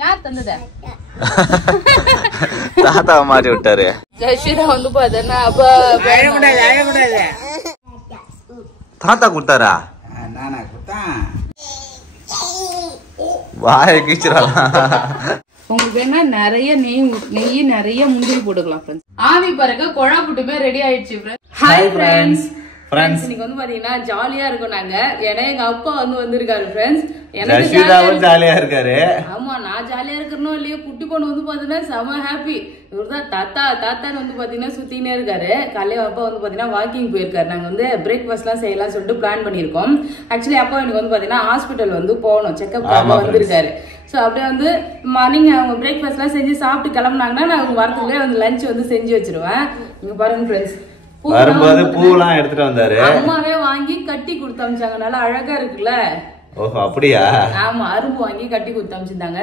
யார் தந்தத? தாத்தா மாட்டி விட்டாரு. ஜெஷிரா வந்து பாத்தேன்னா தாத்தா கொடுத்தாரா? நானா கொடுத்தேன். வாய கீச்சுறான். உங்களுக்கு என்ன நிறைய நெய் நிறைய முந்திரி போட்டுக்கலாம் ஃப்ரெண்ட்ஸ். ஆவி பறக்க கொழா புட்டுமே ரெடி ஆயிடுச்சு ஃப்ரெண்ட்ஸ். Hi friends. ஃப்ரெண்ட்ஸ் இன்னைக்கு வந்து பாத்தீங்கன்னா ஜாலியா இருக்கும் நாங்க. ஏன்னா எங்க அப்பா வந்து வந்திருக்காரு ஃப்ரெண்ட்ஸ். எனக்கு ஜாலியா இருக்காரு. ஆமா நான் ஜாலியா இருக்கணும் இல்லையா. குட்டி பொண்ணு வந்து பாத்தீங்கன்னா செம ஹாப்பி. இவருதான் தாத்தான்னு வந்து பாத்தீங்கன்னா சுத்தினே இருக்காரு. காலையில அப்பா வந்து பாத்தீங்கன்னா வாக்கிங் போயிருக்காரு. நாங்க வந்து பிரேக்ஃபாஸ்ட் எல்லாம் செய்யலாம் சொல்லிட்டு பிளான் பண்ணிருக்கோம். ஆக்சுவலி அப்பா எனக்கு வந்து பாத்தீங்கன்னா ஹாஸ்பிட்டல் வந்து போகணும், செக்அப் வந்திருக்காரு. ஸோ அப்படியே வந்து மார்னிங் அவங்க பிரேக்ஃபாஸ்ட் எல்லாம் செஞ்சு சாப்பிட்டு கிளம்புனாங்கன்னா நான் வரத்துக்குள்ளே வந்து லஞ்ச் வந்து செஞ்சு வச்சிருவேன். இங்க பாருங்க ஃப்ரெண்ட்ஸ், வரும்போது பூலாம் எடுத்துட்டு வந்தாரு. அம்மாவே வாங்கி கட்டி கொடுத்து அமிச்சாங்க. நல்லா அழகா இருக்குல்ல. ஓஹோ அப்படியா? ஆமா, அரும்பு வாங்கி கட்டி கொடுத்து அமிச்சிருந்தாங்க.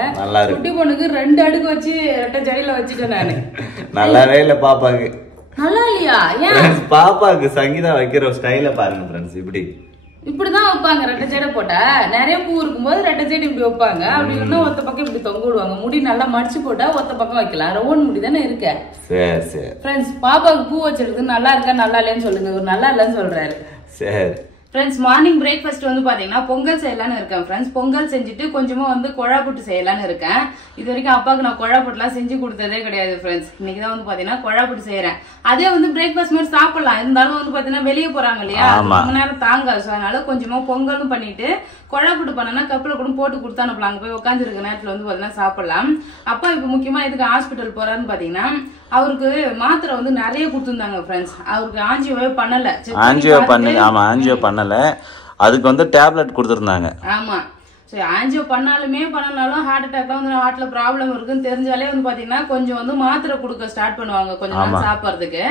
குட்டி பொண்ணுக்கு 2 அடுக்கு வச்சு ரெட்டை ஜடையில வச்சுட்டேன் நானு. நல்லாவே இல்ல பாப்பாக்கு. நல்லா இல்லையா? ஏன் பாப்பாக்கு சங்கீதா வைக்கிற ஸ்டைல பாருங்க ஃப்ரெண்ட்ஸ். இப்படிதான் வைப்பாங்க. ரெட்டை ஜடை போட்டா நிறைய பூ இருக்கும்போது ரெட்டை ஜடை இப்படி வைப்பாங்க. அப்படி இல்லைன்னா ஒத்த பக்கம் இப்படி தொங்க விடுவாங்க. முடி நல்லா மடிச்சு போட்டா ஒத்த பக்கம் வைக்கலாம். ரவுண்ட் முடி தானே இருக்க. சரி சரி ஃப்ரெண்ட்ஸ், பாப்பாவுக்கு பூ வச்சிருக்கு நல்லா இருக்கா நல்லா இல்லையான்னு சொல்லுங்க. ஒரு நல்லா இல்லைன்னு சொல்றாரு. சரி ஃப்ரெண்ட்ஸ், மார்னிங் பிரேக்ஃபாஸ்ட் வந்து பாத்தீங்கன்னா பொங்கல் செய்யலான்னு இருக்கேன் ஃப்ரெண்ட்ஸ். பொங்கல் செஞ்சுட்டு கொஞ்சமா வந்து கொழா புட்டு செய்யலான்னு இருக்கேன். இது வரைக்கும் அப்பாவுக்கு நான் கொழா புட்டுலாம் செஞ்சு கொடுத்ததே கிடையாது ஃப்ரெண்ட்ஸ். இன்னைக்கு தான் வந்து பாத்தீங்கன்னா கொழா புட்டு செய்யறேன். அதே வந்து பிரேக்ஃபாஸ்ட் மாதிரி சாப்பிடலாம். இருந்தாலும் வந்து பாத்தீங்கன்னா வெளியே போறாங்க இல்லையா, ரொம்ப நேரம் தாங்காது. அதனால கொஞ்சமா பொங்கலும் பண்ணிட்டு கொழா புட்டு பண்ணனா கப்பில கூட போட்டு கொடுத்தா அனுப்பலாம். அங்க போய் உட்காந்து இருக்க நேரத்துல வந்து பாத்தீங்கன்னா சாப்பிடலாம். அப்பா இப்ப முக்கியமா எதுக்கு ஹாஸ்பிட்டல் போறாருன்னு பாத்தீங்கன்னா அவருக்கு மாத்திரை வந்து நிறைய கொடுத்துருந்தாங்க ஃப்ரெண்ட்ஸ். அவருக்கு ஆஞ்சியோவே பண்ணல. ஆஞ்சியோ பண்ணல, அதுக்கு வந்து டேப்லெட் கொடுத்துருந்தாங்க. ஆமா, சரி ஆஞ்சியோ பண்ணாலும் ஹார்ட் அட்டாக் வந்து ஹார்ட்ல ப்ராப்ளம் இருக்குன்னு தெரிஞ்சாலே வந்து பாத்தீங்கன்னா கொஞ்சம் வந்து மாத்திரை கொடுக்க ஸ்டார்ட் பண்ணுவாங்க கொஞ்சம் நாள் சாப்பிடறதுக்கு.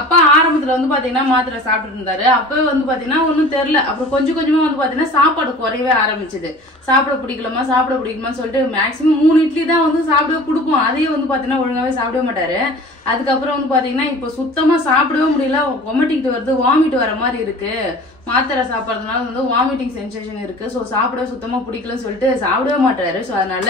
அப்பா ஆரம்பத்துல வந்து பாத்தீங்கன்னா மாத்திரை சாப்பிட்டு இருந்தாரு. அப்பவே வந்து பாத்தீங்கன்னா ஒன்னும் தெரியல. அப்புறம் கொஞ்சம் கொஞ்சமா வந்து பாத்தீங்கன்னா சாப்பாடு குறையவே ஆரம்பிச்சது. சாப்பிட பிடிக்கலாமான்னு சொல்லிட்டு மேக்சிமம் 3 இட்லி தான் வந்து சாப்பிடவே கொடுப்போம். அதையும் வந்து பாத்தீங்கன்னா ஒழுங்காவே சாப்பிடவே மாட்டாரு. அதுக்கப்புறம் வந்து பாத்தீங்கன்னா இப்ப சுத்தமா சாப்பிடவே முடியல. கொமட்டிக்கிட்டு வருது, வாமிட் வர மாதிரி இருக்கு. மாத்திரை சாப்பிடறதுனால வந்து வாமிட்டிங் சென்சேஷன் இருக்கு. சோ சாப்பிடவே சுத்தமா பிடிக்கலன்னு சொல்லிட்டு சாப்பிடவே மாட்டாரு. சோ அதனால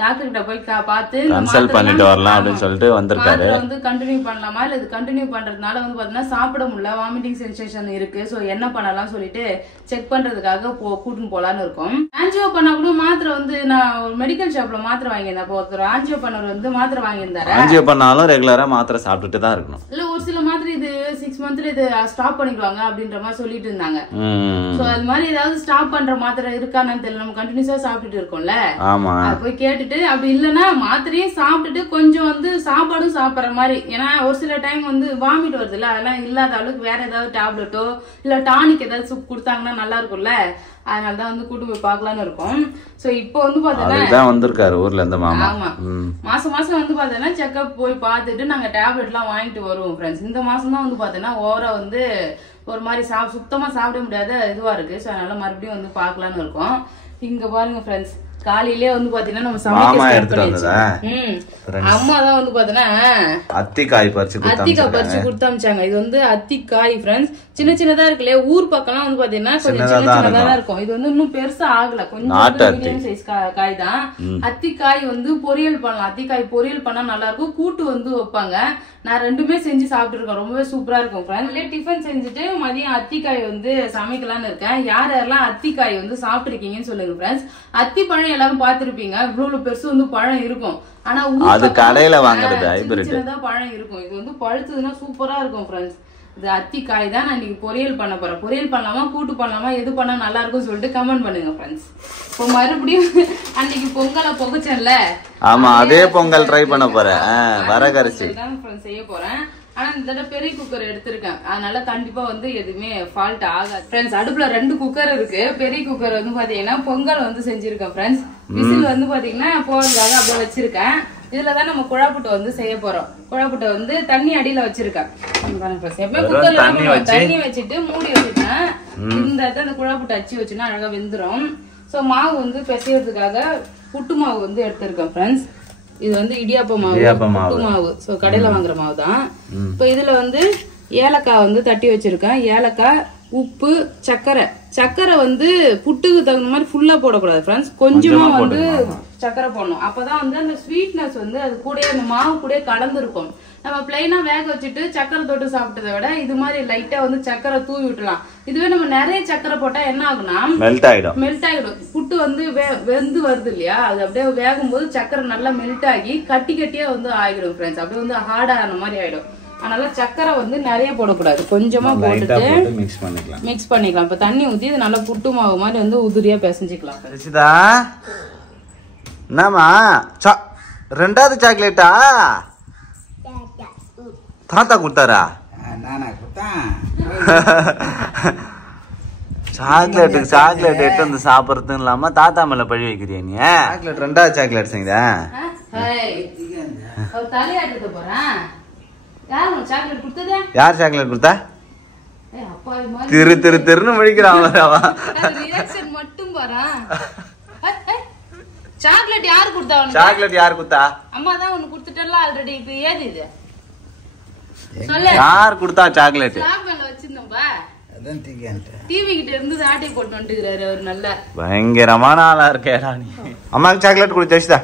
டாக்டர் கிட்ட போய் பார்த்து கன்சல்ட் பண்ணிட்டு வரலாம் அப்படின்னு சொல்லிட்டு வந்திருக்காரு. வந்து கண்டினியூ பண்ணலாமா இல்ல இது கண்டினியூ பண்றதுனால வந்து பாத்தீங்கன்னா சாப்பிட முடியல, வாமிட்டிங் சென்சேஷன் இருக்கு. சோ என்ன பண்ணலாம் சொல்லிட்டு செக் பண்றதுக்காக கூட்டின்னு போலான்னு இருக்கோம். ஆஞ்சியோ பண்ணா கூட மாத்திரை வந்து நான் ஒரு மெடிக்கல் ஷாப்ல மாத்திரை வாங்கியிருந்தேன். அப்போ ஒருத்தர் ஆஞ்சியோ பண்ணவர் வந்து மாத்திரை வாங்கியிருந்தாரு. ஆஞ்சியோ பண்ணாலும் ரெகுலரா மாத்திரை சாப்பிட்டுட்டு தான் இருக்கணும். இல்ல ஒரு சில மாத்திரை இது 6 மந்த்ல இது ஸ்டாப் பண்ணிடுவாங்க அப்படின்ற மாதிரி சொல்லிட்டு இருந்தாங்க. சோ அது மாதிரி ஏதாவது ஸ்டாப் பண்ற மாத்திரை இருக்கான்னு தெரியல. நம்ம கண்டினியூஸா சாப்பிட்டுட்டு இருக்கோம்ல, போய் கேட்டு அப்படி இல்லன்னா மாத்திரையும் சாப்பிட்டுட்டு கொஞ்சம் வந்து சாப்பாடும் சாப்பிடுற மாதிரி. ஏன்னா ஒரு சில டைம் வந்து வாமிட் வருது இல்ல, அதெல்லாம் இல்லாத அளவுக்கு வேற ஏதாவது டேப்லெட்டோ இல்ல டானிக் ஏதாவது கொடுத்தாங்கன்னா நல்லா இருக்கும்ல. அதனாலதான் வந்து கூட்டு போய் பாக்கலாம்னு இருக்கோம். சோ இப்போ வந்து பாத்தீங்கன்னா வந்திருக்காரு ஊர்ல இருந்து மாமா. ஆமா, மாசம் வந்து பாத்தீங்கன்னா செக்அப் போய் பாத்துட்டு நாங்க டேப்லெட் எல்லாம் வாங்கிட்டு வருவோம் ஃப்ரெண்ட்ஸ். இந்த மாசம் தான் வந்து பாத்தீங்கன்னா ஓவரா வந்து ஒரு மாதிரி சுத்தமா சாப்பிட முடியாத இதுவா இருக்கு. சோ அதனால மறுபடியும் வந்து பாக்கலாம்னு இருக்கோம். இங்க பாருங்க ஃப்ரெண்ட்ஸ், காலையிலே வந்து பாத்தீங்கன்னா நம்ம சமைக்க அம்மா தான் வந்து பாத்தீங்கன்னா அத்திக்காய் பறிச்சு கொடுத்து அமிச்சாங்க. இது வந்து அத்திக்காய் ஃப்ரெண்ட்ஸ். சின்ன சின்னதா இருக்குல்ல, ஊர் பக்கம்லாம் வந்து பாத்தீங்கன்னா கொஞ்சம் சின்ன சின்னதா இருக்கும். இது வந்து இன்னும் பெருசா ஆகல, கொஞ்சம் மீடியம் சைஸ் காய் தான். அத்திக்காய் வந்து பொரியல் பண்ணலாம். அத்திக்காய் பொரியல் பண்ணா நல்லா இருக்கும். கூட்டு வந்து வைப்பாங்க. நான் 2மே செஞ்சு சாப்பிட்டு இருக்கேன். ரொம்பவே சூப்பரா இருக்கும் ஃப்ரெண்ட்ஸ். டிஃபன் செஞ்சுட்டு மதியம் அத்திக்காய் வந்து சமைக்கலாம்னு இருக்கேன். யாரெல்லாம் அத்திக்காய் வந்து சாப்பிட்டு இருக்கீங்கன்னு சொல்லுங்க ஃப்ரெண்ட்ஸ். அத்தி பழம் எல்லாரும் பாத்துருப்பீங்க, இவ்வளவு பெருசு வந்து பழம் இருக்கும். ஆனா அது கடையில வாங்குறது ஹைபிரிட் பழம் இருக்கும். இது வந்து பழுத்ததுன்னா சூப்பரா இருக்கும் ஃப்ரெண்ட்ஸ். இது அத்திக்காய் தான் நான் இன்னைக்கு பொரியல் பண்ண போறேன். பொரியல் பண்ணலாமா கூட்டு பண்ணலாமா எது பண்ணா நல்லா இருக்கும் சொல்லிட்டு கமெண்ட் பண்ணுங்க ஃப்ரெண்ட்ஸ். இப்போ மறுபடியும் அன்னைக்கு பொங்கலை புகைச்சேன்ல, ஆமா அதே பொங்கல் ட்ரை பண்ண போறேன். வரகரிசி தான் செய்ய போறேன். ஆனா இந்த தடவை பெரிய குக்கர் எடுத்திருக்கேன். அதனால கண்டிப்பா வந்து எதுவுமே ஃபால்ட் ஆகாது ஃப்ரெண்ட்ஸ். அடுப்புல 2 குக்கர் இருக்கு. பெரிய குக்கர் வந்து பாத்தீங்கன்னா பொங்கல் வந்து செஞ்சிருக்கேன் ஃப்ரெண்ட்ஸ். விசில் வந்து பாத்தீங்கன்னா போறதுக்காக அப்படியே வச்சிருக்கேன். இதுலதான் நம்ம குழாப்புட்டை வந்து செய்ய போறோம். குழாப்புட்டை வந்து தண்ணி அடியில வச்சிருக்கேன். எப்பவுமே குக்கர்ல தண்ணி வச்சுட்டு மூடி வச்சுட்டேன். இந்த இடத்துல அந்த குழாப்புட்டை அச்சு வச்சுன்னா அழகா வெந்துரும். சோ மாவு வந்து பிசையறதுக்காக புட்டு மாவு வந்து எடுத்திருக்கேன் ஃப்ரெண்ட்ஸ். இது வந்து இடியாப்ப மாவு, புட்டு மாவு. சோ கடையில வாங்குற மாவு தான். இப்ப இதுல வந்து ஏலக்காய் வந்து தட்டி வச்சிருக்கேன். ஏலக்காய், உப்பு, சர்க்கரை வந்து புட்டுக்கு தகுந்த மாதிரி ஃபுல்லா போடக்கூடாது ஃப்ரெண்ட்ஸ். கொஞ்சமா வந்து சக்கரை போடணும். அப்பதான் வந்து அந்த ஸ்வீட்னஸ் வந்து அது கூட அந்த மாவு கூட கலந்துருக்கும். நம்ம பிளைனா வேக வச்சுட்டு சக்கரை தொட்டு சாப்பிட்டதை விட இது மாதிரி லைட்டா வந்து சக்கரை தூவி விட்டுலாம். இதுவே நம்ம நிறைய சக்கரை போட்டா என்ன ஆகுனா மெல்ட் ஆயிடும். புட்டு வந்து வெந்து வருது இல்லையா, அது அப்படியே வேகும் போது சக்கரை நல்லா மெல்ட் ஆகி கட்டி கட்டியா வந்து ஆகிடும் ஃப்ரெண்ட்ஸ். அப்படியே வந்து ஹார்டா ஆன மாதிரி ஆயிடும். அதனால சக்கரை வந்து நிறைய போடக்கூடாது, கொஞ்சமா போட்டுட்டு மிக்ஸ் பண்ணிக்கலாம். இப்ப தண்ணி ஊத்தி இது நல்லா புட்டு மாவு மாதிரி வந்து உதிரியா பிசைஞ்சுக்கலாம். என்னம்மா ரெண்டாவது சாக்லேட்டா தாத்தா கொடுத்தாரா? நானா கொடுத்தேன். சாக்லேட் எடுத்து வந்து சாப்பிடறதும் இல்லாம தாத்தா மேல பழி வைக்கிறியா நீ? சாக்லேட் ரெண்டாவது சாக்லேட் செய்யுதா? தலையாட்டு போறேன். யார் சாக்லேட் கொடுத்தா? திருன்னு முடிக்கிறான் மட்டும் பாறேன். சாக்லேட் யார் கொடுத்தா? சாக்லேட் யார் கொடுத்தா? அம்மா தான் ஒன்னு கொடுத்துட்டல ஆல்ரெடி. இப்ப ஏது இது சொல்லு, யார் கொடுத்தா சாக்லேட்? ஸ்லாப்ல வச்சிருந்தோம்பா, அதான் டிவி கிட்ட இருந்து ஆட்டை போட்டு வந்துக்கிறாரு அவர். நல்ல பயங்கரமான ஆளா இருக்கேடா நீ. அம்மாக்கு சாக்லேட் கொடுத்தா?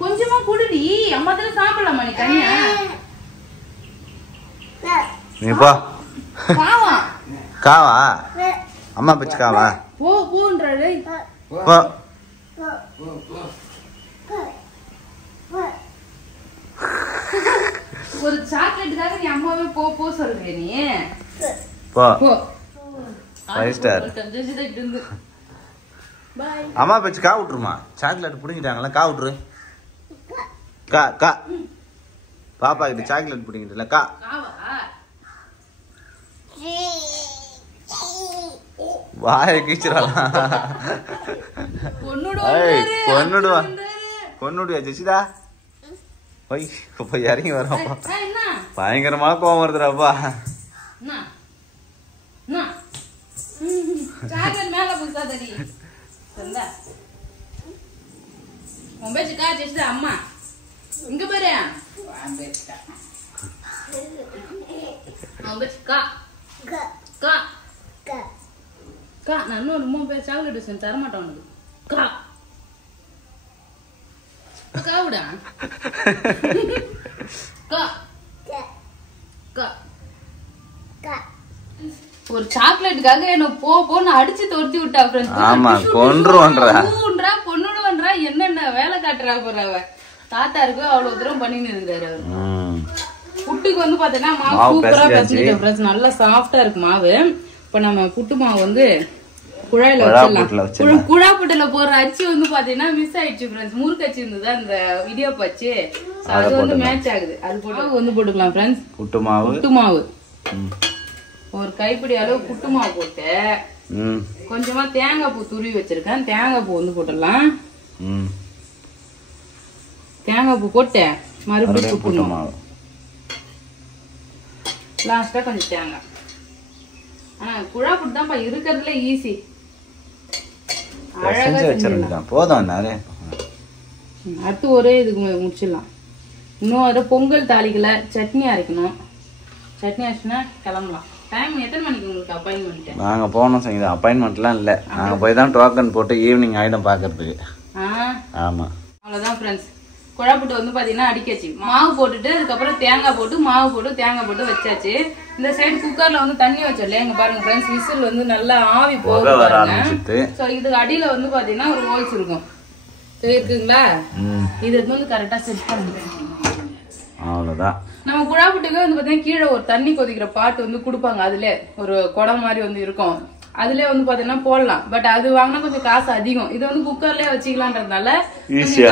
கொஞ்சமா குடுடி, அம்மா தான சாப்பிடலாமா நீ தனியா? நீ போ. காவா அம்மா பச்சு காவா போ போன்றாரு. போ. ஒரு சாக்லேட்டுக்காக நீ அம்மாவே போ போ சொல்றே நீ. போ. போ. 5 ஸ்டார். பை. அம்மா பச்சு கா விட்டுருமா? சாக்லேட் புடிங்கிட்டாங்களா? கா விட்டுரு. கா கா. பாப்பா கிட்ட சாக்லேட் புடிங்கிட்டல கா. காவா? வாயை கீச்சுறாளா? கொன்னுடுவா ஜெசிதா. போய் இறங்கி வரப்பா. பயங்கரமா கோவம் வருதுடாப்பா. மேல புசாதடி அம்மா இங்க பாரு. நான் இன்னொரு 3 பேர் சாக்லேட் தரமாட்டேன் உனக்கு. கா காவுடா. கா கா ஒரு சாக்லேட்டுக்காக என்ன போன்னு அடிச்சு தொடுத்தி விட்டா ஃப்ரெண்ட்ஸ். ஆமா கொன்றுவன்றா பொண்ணுடுவன்றா என்னென்ன வேலை காட்டுறா போற அவ. தாத்தா இருக்கு அவ்வளவு தூரம் பண்ணின்னு இருக்காரு அவரு. புட்டுக்கு வந்து பாத்தீங்கன்னா மாவு சூப்பரா பிசைஞ்சிட்டேன் ஃப்ரெண்ட்ஸ். நல்லா சாஃப்டா இருக்கு மாவு. இப்ப நம்ம புட்டு மாவு வந்து குழாயில வச்சிடலாம். குழாப்புட்டுல போற அச்சு வந்து பாத்தீங்கன்னா மிஸ் ஆயிடுச்சு ஃப்ரெண்ட்ஸ். முறுக்கு அச்சு இருந்தது அந்த இடியாப்ப அச்சு, அது வந்து மேட்ச் ஆகுது. அது போட்டு வந்து போட்டுக்கலாம் ஃப்ரெண்ட்ஸ். புட்டு மாவு ஒரு கைப்பிடி அளவு புட்டு மாவு போட்டு கொஞ்சமா தேங்காய் பூ துருவி வச்சிருக்கேன். தேங்காய் பூ வந்து போட்டுடலாம். தேங்காய் பூ போட்டு மறுபடியும் புட்டு மாவு லாஸ்டா கொஞ்சம் தேங்காய். ஆனா குழா புட்டு தான்ப்பா இருக்கிறதுல ஈஸி. அழகா செஞ்சிடலாம். போதும். அடுத்து ஒரே இதுக்கு முடிச்சிடலாம். இன்னும் அதை பொங்கல் தாளிக்கல, சட்னி அரைக்கணும். சட்னி அரைச்சுன்னா கிளம்பலாம். டைம் எத்தனை மணிக்கு உங்களுக்கு அப்பாயின்மெண்ட்? நாங்க போனோம் சங்கீதா. அப்பாயின்மெண்ட்லாம் இல்ல, நாங்க போய் தான் டோக்கன் போட்டு ஈவினிங் ஆயிடும் பாக்குறதுக்கு. ஆமா அவ்வளவுதான் ஃப்ரெண்ட்ஸ். குழாப்புட்டு வந்து பாத்தீங்கன்னா அடிக்காச்சு. மாவு போட்டுட்டு அதுக்கப்புறம் தேங்காய் போட்டு மாவு போட்டு தேங்காய் போட்டு வச்சாச்சு. இந்த சைடு குக்கர்ல வந்து தண்ணி வச்சோம்ல, இங்க பாருங்க ஃப்ரெண்ட்ஸ், விசில் வந்து நல்லா ஆவி போகுது. சோ இதுக்கு அடியில வந்து பாத்தீங்கன்னா ஒரு ஹோல்ஸ் இருக்கும். சரி இருக்குங்களா? இது வந்து கரெக்டா செட் பண்ணுங்க. அவ்வளவுதான். நம்ம குழாப்புட்டுக்கு வந்து பாத்தீங்கன்னா கீழே ஒரு தண்ணி கொதிக்கிற பாட்டு வந்து கொடுப்பாங்க. அதுல ஒரு குடம் மாதிரி வந்து இருக்கும். அதுல வந்து பாத்தீங்கன்னா போடலாம். பட் அது வாங்கினா கொஞ்சம் காசு அதிகம். இது வந்து குக்கர்லயே வச்சுக்கலான்றதுனால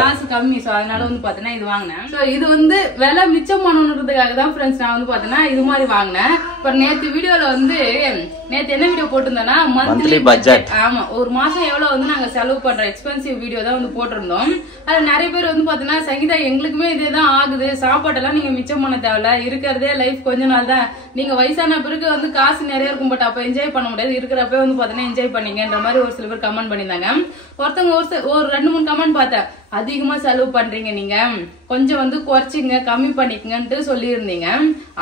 காசு கம்மி. சோ அதனால வந்து பாத்தீங்கன்னா இது வாங்கினேன். சோ இது வந்து விலை மிச்சம் பண்ணணுன்றதுக்காக தான் ஃப்ரெண்ட்ஸ் நான் வந்து பாத்தீங்கன்னா இது மாதிரி வாங்கினேன். இப்ப நேத்து வீடியோல வந்து நேத்து என்ன வீடியோ போட்டிருந்தோம்னா மந்த்லி பட்ஜெட். ஆமா, ஒரு மாசம் எவ்வளவு வந்து நாங்க செலவு பண்ற எக்ஸ்பென்சிவ் வீடியோ தான் வந்து போட்டிருந்தோம். அது நிறைய பேர் வந்து பாத்தீங்கன்னா சங்கீதா எங்களுக்குமே இதேதான் ஆகுது, சாப்பாட்டெல்லாம் நீங்க மிச்சம் பண்ண தேவையில்ல, இருக்கிறதே லைஃப் கொஞ்ச நாள் தான், நீங்க வயசான பிறகு வந்து காசு நிறைய இருக்கும், பட் அப்ப என்ஜாய் பண்ண முடியாது, இருக்கிறப்ப போய் வந்து பாத்தீங்கன்னா என்ஜாய் பண்ணீங்கன்ற மாதிரி ஒரு சில பேர் கமெண்ட் பண்ணியிருந்தாங்க. ஒருத்தவங்க ஒரு 2-3 கமெண்ட் பார்த்தேன், அதிகமா செலவு பண்றீங்க நீங்க, கொஞ்சம் வந்து குறைச்சிங்க கம்மி பண்ணிக்கங்கன்ட்டு சொல்லியிருந்தீங்க.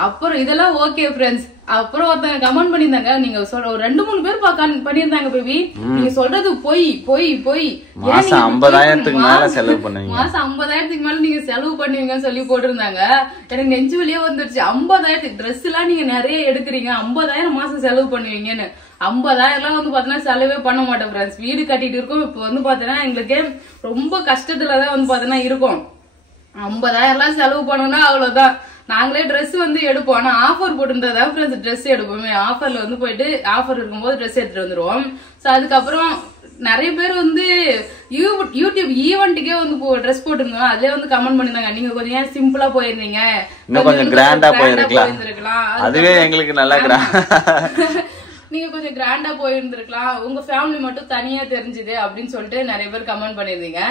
அப்புறம் இதெல்லாம் ஓகே ஃப்ரெண்ட்ஸ். அப்புறம் ஒருத்தங்க கமெண்ட் பண்ணியிருந்தாங்க, நீங்க சொல்ற ஒரு 2-3 பேர் பண்ணியிருந்தாங்க பேபி, நீங்க சொல்றது பொய் பொய் பொய், மாசம் 50,000க்கு மேல செலவு பண்ணுவீங்க, மாசம் 50,000க்கு மேல நீங்க செலவு பண்ணுவீங்கன்னு சொல்லி போட்டிருந்தாங்க. எனக்கு நெஞ்சு வலியே வந்துருச்சு. 50,000 ட்ரெஸ் எல்லாம் நீங்க நிறைய எடுக்கிறீங்க, 50,000 மாசம் செலவு பண்ணுவீங்கன்னு. 50,000 எல்லாம் வந்து பாத்தீங்கன்னா செலவே பண்ண மாட்டோம் ஃப்ரெண்ட்ஸ். வீடு கட்டிட்டு இருக்கோம். இப்ப வந்து பாத்தீங்கன்னா எங்களுக்கு ரொம்ப கஷ்டத்துலதான் வந்து பாத்தீங்கன்னா இருக்கும். 50,000 எல்லாம் செலவு பண்ணோம்னா அவ்வளவுதான். நாங்களே ட்ரெஸ் வந்து எடுப்போம். ஆனா ஆஃபர் போட்டுருந்தா ஃப்ரெண்ட்ஸ் ட்ரெஸ் எடுப்போமே. ஆஃபர்ல வந்து போயிட்டு ஆஃபர் இருக்கும்போது ட்ரெஸ் எடுத்துட்டு வந்துருவோம். சோ அதுக்கப்புறம் நிறைய பேர் வந்து யூடியூப் ஈவென்ட்டுக்கே வந்து ட்ரெஸ் போட்டுருந்தோம். அதுலயே வந்து கமெண்ட் பண்ணிருந்தாங்க, நீங்க கொஞ்சம் சிம்பிளா போயிருந்தீங்க, இன்னும் கொஞ்சம் கிராண்டா போயிருக்கலாம், அதுவே எங்களுக்கு நல்லா நீங்க கொஞ்சம் கிராண்டா போயிருந்திருக்கலாம், உங்க ஃபேமிலி மட்டும் தனியா தெரிஞ்சுது அப்படின்னு சொல்லிட்டு நிறைய பேர் கமெண்ட் பண்ணிருந்தீங்க.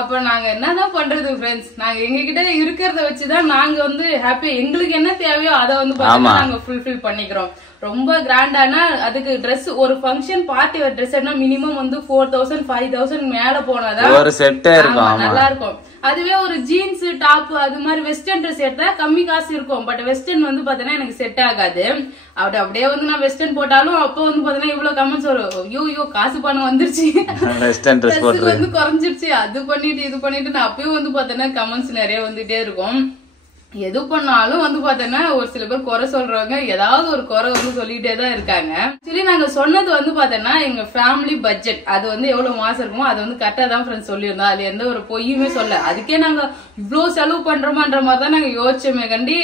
அப்ப நாங்க என்னதான் பண்றது ஃப்ரெண்ட்ஸ், நாங்க எங்க கிட்ட இருக்கிறத வச்சுதான் நாங்க வந்து ஹாப்பி, எங்களுக்கு என்ன தேவையோ அதை வந்து பாத்தீங்கன்னா நாங்க ஃபுல்ஃபில் பண்ணிக்கிறோம். ரொம்ப கிராண்டானா அதுக்கு ட்ரெஸ், ஒரு ஃபங்க்ஷன் பார்ட்டி ஒரு ட்ரெஸ் மினிமம் வந்து 4,000 5,000 மேல போனாதான் ஒரு செட்டே இருக்கும், நல்லா இருக்கும். அதுவே ஒரு ஜீன்ஸ் டாப் அது மாதிரி வெஸ்டர்ன் ட்ரெஸ் எடுத்தா கம்மி காசு இருக்கும். பட் வெஸ்டர்ன் வந்து பாத்தீங்கன்னா எனக்கு செட் ஆகாது. அப்படியே வந்து நான் வெஸ்டர்ன் போட்டாலும் அப்ப வந்து பாத்தீங்கன்னா இவ்வளவு கமெண்ட்ஸ் வரும், ஐயோ காசு பணம் வந்துருச்சு, வெஸ்டர்ன் ட்ரெஸ் வந்து குறைஞ்சிருச்சு, அது பண்ணிட்டு இது பண்ணிட்டு நான் அப்பயும் வந்து பாத்தீங்கன்னா கமெண்ட்ஸ் நிறைய வந்துட்டே இருக்கும். எது பண்ணாலும் வந்து பாத்தீங்கன்னா ஒரு சில பேர் குறை சொல்றவங்க ஏதாவது ஒரு குறை வந்து சொல்லிட்டே தான் இருக்காங்க. ஆக்சுவலி நாங்க சொன்னது வந்து பாத்தீங்கன்னா எங்க ஃபேமிலி பட்ஜெட் அது வந்து எவ்வளவு மாசம் இருக்குமோ அது வந்து கரெக்டா தான் ஃப்ரெண்ட்ஸ் சொல்லியிருந்தோம். அதுல எந்த ஒரு பொய்யுமே சொல்ல, அதுக்கே நாங்க இவ்வளவு செலவு பண்றோமான்ற மாதிரி தான் நாங்க யோசிச்சோமே கண்டி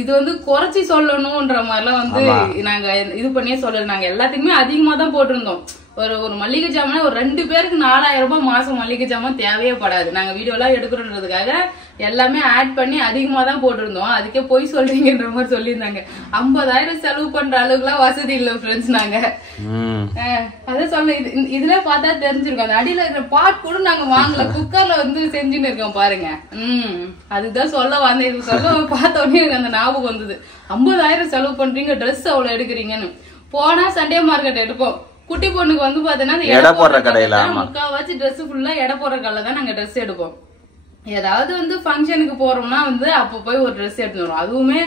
இது வந்து குறைச்சி சொல்லணும்ன்ற மாதிரிலாம் வந்து நாங்க இது பண்ணியே சொல்லல. நாங்க எல்லாத்துக்குமே அதிகமா தான் போட்டிருந்தோம். ஒரு மளிகை ஜாமான் ஒரு 2 பேருக்கு 4,000 ரூபாய் மாசம் மளிகை ஜாமான் தேவையே படாது. நாங்க வீடியோ எல்லாம் எடுக்கிறோன்றதுக்காக எல்லாமே ஆட் பண்ணி அதிகமா தான் போட்டிருந்தோம். அதுக்கே போய் சொல்றீங்கன்ற மாதிரி சொல்லியிருந்தாங்க. 50,000 செலவு பண்ற அளவுக்கு எல்லாம் வசதி இல்ல ஃப்ரெண்ட்ஸ். நாங்க அதான் சொல்ல, இதுல பார்த்தா தெரிஞ்சிருக்கோம். அந்த அடியில இருக்கிற பாட் கூட நாங்க வாங்கல, குக்கர்ல வந்து செஞ்சுன்னு இருக்கோம் பாருங்க. அதுதான் சொல்ல வந்தேன். இது சொல்ல பார்த்த உடனே எனக்கு அந்த ஞாபகம் வந்தது, 50,000 செலவு பண்றீங்க, ட்ரெஸ் அவ்வளவு எடுக்கிறீங்கன்னு. போனா சண்டே மார்க்கெட் எடுப்போம். குட்டி பொண்ணுக்கு வந்து பாத்தீங்கன்னா எடை போடுற கடையில முக்காவாசி ட்ரெஸ் ஃபுல்லா எடை போடுற கடையில தான் நாங்க ட்ரெஸ் எடுப்போம். ஏதாவது வந்து ஃபங்க்ஷனுக்கு போறோம்னா வந்து அப்ப போய் ஒரு ட்ரெஸ் எடுத்து வரும். அதுவுமே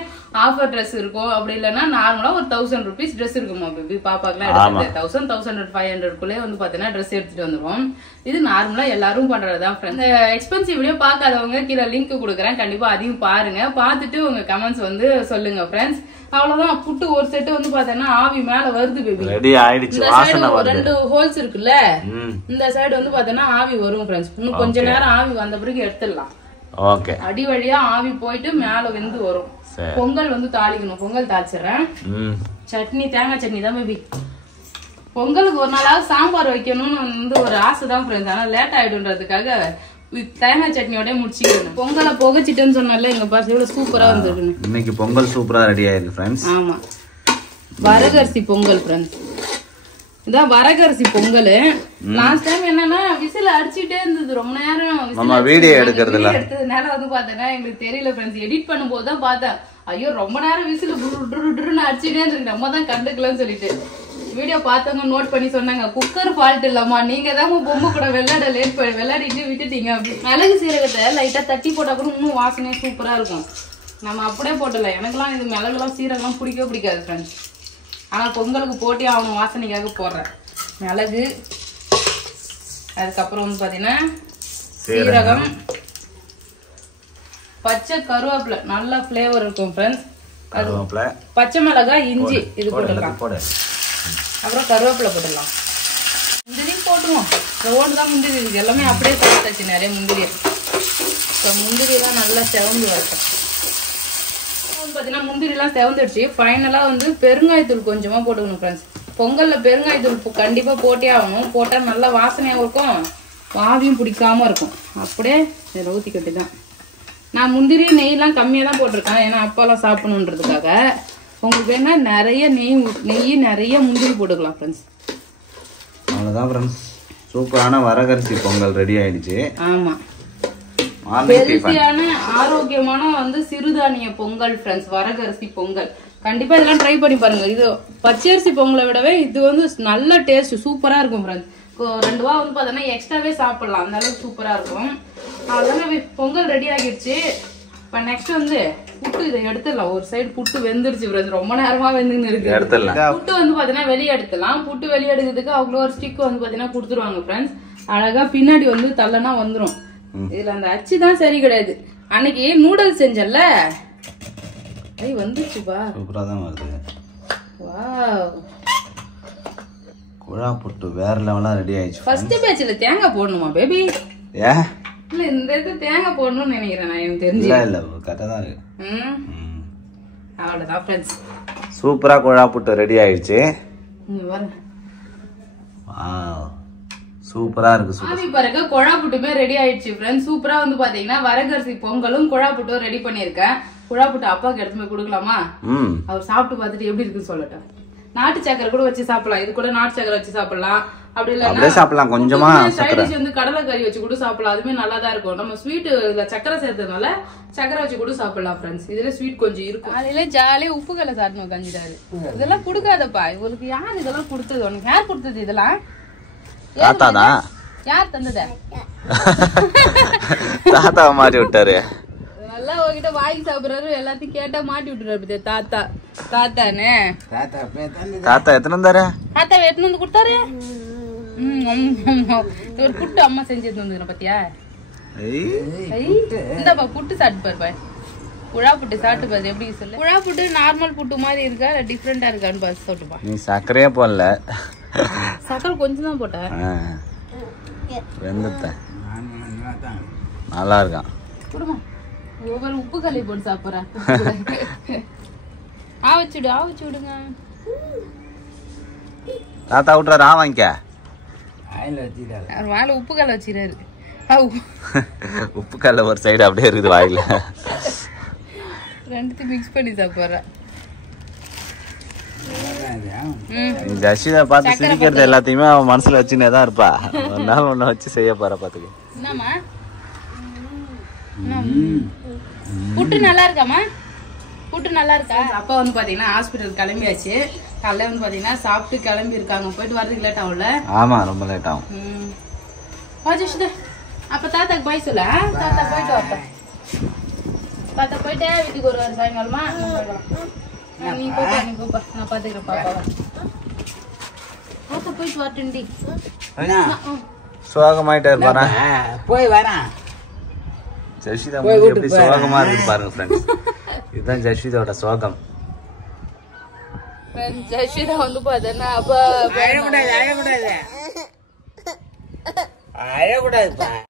ஆஃபர் ட்ரெஸ் இருக்கும். அப்படி இல்லைன்னா நார்மலா ஒரு 1000 rupees ட்ரெஸ் இருக்குமா பேபி, பாப்பாக்குலாம் எடுத்து 1000-1500 வந்து பாத்தீங்கன்னா ட்ரெஸ் எடுத்துட்டு வந்துருவோம். இது நார்மலா எல்லாரும் பண்றதுதான். இந்த எக்ஸ்பென்சிவ் வீடியோ பாக்காதவங்க கீழே லிங்க் கொடுக்குறேன், கண்டிப்பா அதையும் பாருங்க. பாத்துட்டு உங்க கமெண்ட்ஸ் வந்து சொல்லுங்க ஃப்ரெண்ட்ஸ். அவ்வளவுதான். புட்டு ஒரு செட் வந்து பாத்தீங்கன்னா ஆவி மேல வருது பேபி, ரெடி ஆயிடுச்சு. இந்த சைடு 2 ஹோல்ஸ் இருக்குல்ல, இந்த சைடு வந்து பாத்தீங்கன்னா ஆவி வரும் ஃப்ரெண்ட்ஸ். இன்னும் கொஞ்ச நேரம் ஆவி வந்த பிறகு எடுத்துடலாம். ஓகே, அடி வழியா ஆவி போயிட்டு மேல வெந்து வரும். பொங்கல் வந்து தாளிக்கணும், பொங்கல் தாளிச்சிடுறேன். சட்னி தேங்காய் சட்னி தான் பேபி. பொங்கலுக்கு ஒரு நாளாவது சாம்பார் வைக்கணும்னு வந்து ஒரு ஆசை தான் ஃப்ரெண்ட்ஸ். ஆனா லேட் ஆயிடுன்றதுக்காக தேங்காய் சட்னியோட முடிச்சுக்கணும். பொங்கலை புகைச்சிட்டேன்னு சொன்னால எங்க பாஸ் எவ்வளவு சூப்பரா வந்துருக்கு. இன்னைக்கு பொங்கல் சூப்பரா ரெடி ஆயிருக்கு ஃப்ரெண்ட்ஸ். ஆமா, வரகரிசி பொங்கல் ஃப்ரெண்ட்ஸ். இதான் வரகரிசி பொங்கல். லாஸ்ட் டைம் என்னன்னா விசில் அடிச்சுட்டே இருந்தது ரொம்ப நேரம், வீடியோ எடுக்கிறதுனால வந்து பாத்தீங்கன்னா எங்களுக்கு தெரியல ஃப்ரெண்ட்ஸ். எடிட் பண்ணும்போது தான் பார்த்தேன், ஐயோ ரொம்ப நேரம் விசில் அடிச்சுட்டே இருக்கு, நம்ம தான் கண்டுக்கலன்னு சொல்லிட்டு வீடியோ பார்த்தவங்க நோட் பண்ணி சொன்னாங்க, குக்கர் ஃபால்ட் இல்லம்மா, நீங்க தான் பொம்மை கூட விளையாடிட்டு விட்டுட்டீங்க அப்படி. மிளகு சீரகத்தை லைட்டா தட்டி போட்டா கூட இன்னும் வாசனையா சூப்பரா இருக்கும். நம்ம அப்படியே போட்டல. எனக்குலாம் இது மிளகுலாம் சீரகம்லாம் பிடிக்காது ஃப்ரெண்ட்ஸ். ஆனா பொங்கலுக்கு போட்டி அவன் வாசனைக்காக போடுறேன். மிளகு, அதுக்கப்புறம் வந்து பாத்தீங்கன்னா சீரகம், பச்சை கருவேப்பிலை, நல்ல பிளேவர் இருக்கும் ஃப்ரெண்ட்ஸ். பச்சை மிளகாய், இஞ்சி இது போட்டுடலாம். அப்புறம் கருவேப்பிலை போட்டுடலாம். முந்திரி போட்டுருவோம். ரோடு தான் முந்திரி இருக்கு, எல்லாமே அப்படியே சாப்பிட்டாச்சு நிறைய முந்திரி. முந்திரி எல்லாம் நல்லா செவந்து வரட்டும். பாத்தீங்கன்னா முந்திரி எல்லாம் செவந்துடுச்சு. ஃபைனலா வந்து பெருங்காயத்தூள் கொஞ்சமா போட்டுக்கணும் ஃப்ரெண்ட்ஸ். பொங்கல்ல பெருங்காயத்தூள் கண்டிப்பா போட்டே ஆகணும். போட்டா நல்லா வாசனையா இருக்கும், ஆவியும் பிடிக்காம இருக்கும். அப்படியே ஊத்தி கட்டிதான். நான் முந்திரி நெய்லாம் கம்மியா தான் போட்டிருக்கேன், ஏன்னா அப்பாலாம் சாப்பிடணுன்றதுக்காக. உங்களுக்கு வேணா நிறைய நெய் நிறைய முந்திரி போட்டுக்கலாம் ஃப்ரெண்ட்ஸ். அவ்வளவுதான் ஃப்ரெண்ட்ஸ், சூப்பரான வரகரிசி பொங்கல் ரெடி ஆயிடுச்சு. ஆமா, ஹெல்த்தியான ஆரோக்கியமான வந்து சிறுதானிய பொங்கல் ஃப்ரெண்ட்ஸ், வரகரிசி பொங்கல். கண்டிப்பா இதெல்லாம் ட்ரை பண்ணி பாருங்க. இது பச்சரிசி பொங்கலை விடவே இது வந்து நல்ல டேஸ்ட் சூப்பரா இருக்கும் ஃப்ரெண்ட்ஸ். 2 ரூபா வந்து பார்த்தோன்னா எக்ஸ்ட்ராவே சாப்பிடலாம், அந்த அளவுக்கு சூப்பரா இருக்கும். அதனால பொங்கல் ரெடி ஆகிடுச்சு. இப்போ நெக்ஸ்ட் வந்து புட்டு இதை எடுத்துடலாம். ஒரு சைடு புட்டு வெந்துருச்சு ஃப்ரெண்ட்ஸ், ரொம்ப நேரமா வெந்துன்னு இருக்கு. புட்டு வந்து பார்த்தீங்கன்னா வெளியே எடுத்துலாம். புட்டு வெளியே எடுக்கிறதுக்கு அவ்வளோ ஒரு ஸ்டிக் வந்து பார்த்தீங்கன்னா கொடுத்துருவாங்க ஃப்ரெண்ட்ஸ். அழகா பின்னாடி வந்து தள்ளனா வந்துடும். இதுல அந்த அச்சு தான் சரி கிடையாது. அன்னைக்கு நூடுல்ஸ் செஞ்சல வந்துச்சுப்பா, சூப்பரா தான் வருது. வாவ், குழா புட்டு வேற லெவலா ரெடி ஆயிடுச்சு. ஃபர்ஸ்ட் பேட்ச்ல தேங்காய் போடணுமா பேபி? ஏ இல்ல இந்த இடத்துல தேங்காய் போடணும்னு நினைக்கிறேன் நான், எனக்கு தெரிஞ்சு. இல்ல கரெக்டா தான் இருக்கு. அவ்வளவுதான் ஃப்ரெண்ட்ஸ், சூப்பரா குழா புட்டு ரெடி ஆயிடுச்சு. பாருங்க, வாவ் சூப்பரா இருக்கு. ஆவி பாருங்க, குழா புட்டுமே ரெடி ஆயிடுச்சு ஃப்ரெண்ட்ஸ். சூப்பரா வந்து பாத்தீங்கன்னா வரகரிசி பொங்கலும் குழா புட்டும் ரெடி பண்ணிருக்கேன். குழா புட்டு அப்பாவுக்கு எடுத்து போய் கொடுக்கலாமா? அவர் சாப்பிட்டு பார்த்துட்டு எப்படி இருக்குன்னு சொல்லட்டும். நாட்டு சக்கரை கூட வச்சு சாப்பிடலாம், இது கூட நாட்டு சக்கரை வச்சு சாப்பிடலாம். அப்படி இல்ல சாப்பிடலாம், கொஞ்சமா சைடிஷ் வந்து கடலை கறி வச்சு கூட சாப்பிடலாம், அதுமே நல்லா தான் இருக்கும். நம்ம ஸ்வீட் இதுல சக்கரை சேர்த்ததுனால சக்கரை வச்சு கூட சாப்பிடலாம் ஃப்ரெண்ட்ஸ். இதுல ஸ்வீட் கொஞ்சம் இருக்கும். அதுல ஜாலியா உப்பு கல்ல சாப்பிடணும் கஞ்சிடாரு. இதெல்லாம் கொடுக்காதப்பா, இவளுக்கு யார் இதெல்லாம் கொடுத்தது? உனக்கு யார் கொடுத்தது இதெல்லாம்? தாத்தாதான். யார் தந்தத? தாத்தாவை மாட்டி விட்டாரு. நல்லா உங்ககிட்ட வாங்கி சாப்பிடுறாரு, எல்லாத்தையும் கேட்டா மாட்டி விட்டுறாரு. தாத்தா தாத்தானே, தாத்தா எத்தனை வந்தாரு? தாத்தா எத்தனை வந்து கொடுத்தாரு. ஒரு புட்டு அம்மா செஞ்சு வந்துக்கிறேன் பாத்தியா? இந்தப்பா புட்டு சாப்பிட்டு பாரு. குழா புட்டு சாப்பிட்டு பாரு எப்படி சொல்லு. குழா புட்டு நார்மல் புட்டு மாதிரி இருக்கா டிஃப்ரெண்டா இருக்கான்னு பார்த்து சாப்பிட்டுப்பா. நீ சக்கரையே போடல, சக்கரை கொஞ்சம் தான் போட்டேன். வெந்துட்டேன், நல்லா இருக்கான். குடுமா, ஒவ்வொரு உப்பு கல்லை போட்டு சாப்பிட்றேன். ஆவச்சு விடுங்க. தாத்தா விட்டுறாரு, வாங்கிக்க. அவர் வாயில உப்பு கல்லை வச்சுக்கிறாரு. உப்பு கல்ல ஒரு சைடு அப்படியே இருக்குது வாயில. ரெண்டுத்தையும் மிக்ஸ் பண்ணி சாப்பிட்றேன். ஜஷிதா பார்த்து சிரிக்கிறது எல்லாத்தையுமே அவன் மனசுல வச்சுன்னே தான் இருப்பா. ஒரு நாள் ஒண்ணு வச்சு செய்ய போற பாத்துக்க. என்னம்மா புட்டு நல்லா இருக்காமா? புட்டு நல்லா இருக்கா? அப்பா வந்து பாத்தீங்கன்னா ஹாஸ்பிட்டல் கிளம்பியாச்சு. காலையில வந்து பாத்தீங்கன்னா சாப்பிட்டு கிளம்பி இருக்காங்க. போயிட்டு வரதுக்கு லேட் ஆகும்ல? ஆமா, ரொம்ப லேட் ஆகும். அப்ப தாத்தாக்கு பாய் சொல்ல. தாத்தா போயிட்டு வரட்டும். தாத்தா போயிட்டே வீட்டுக்கு வருவாரு சாயங்காலமா. நீ போப்பா, நான் பாத்துக்கிறேன் பாப்பாவை. தாத்தா போயிட்டு வரட்டுண்டி. சோகமாயிட்டே இருப்பாரா? போய் வரேன். ஜஷிதா எப்படி சோகமா இருக்கு பாருங்க ஃப்ரெண்ட்ஸ். இதுதான் ஜஷிதாவோட சோகம். ஜஷிதா வந்து பாத்தேன்னா அப்ப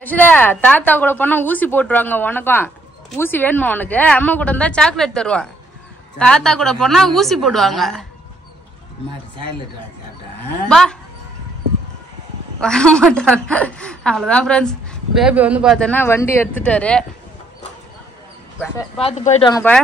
ஜஷிதா தாத்தா கூட போனா ஊசி போட்டுருவாங்க. உனக்கும் ஊசி வேணுமா உனக்கு? அம்மா கூட இருந்தா சாக்லேட் தருவான். தாத்தா கூட போனா ஊசி போடுவாங்க. பா வர மாட்டாங்க. அவ்வளவுதான் ஃப்ரெண்ட்ஸ். பேபி வந்து பாத்தேன்னா வண்டி எடுத்துட்டாரு. பார்த்து போயிட்டு வாங்கப்பா.